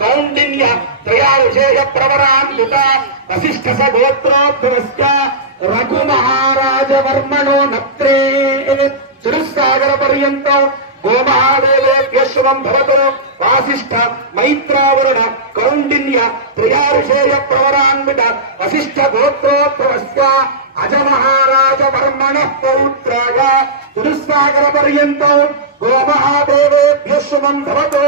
కౌండిన్య త్రయావిశేష ప్రవరాన్విత వశిష్ఠ సగోత్రోద్భవస్య రఘు మహారాజవర్మణో నత్రే చిరుసాగర పర్యంతం గోమహాదేవేభ్య శుభం భవతు వాసిష్ఠ మైత్రావరుణ కౌండిన్య త్రయావిశేష ప్రవరాన్విత వశిష్ఠ గోత్రోద్భవస్య అజమహారాజవర్మణ పౌత్రాయ చిరుసాగర పర్యంతం గోమహాదేవేభ్య శుభం భవతు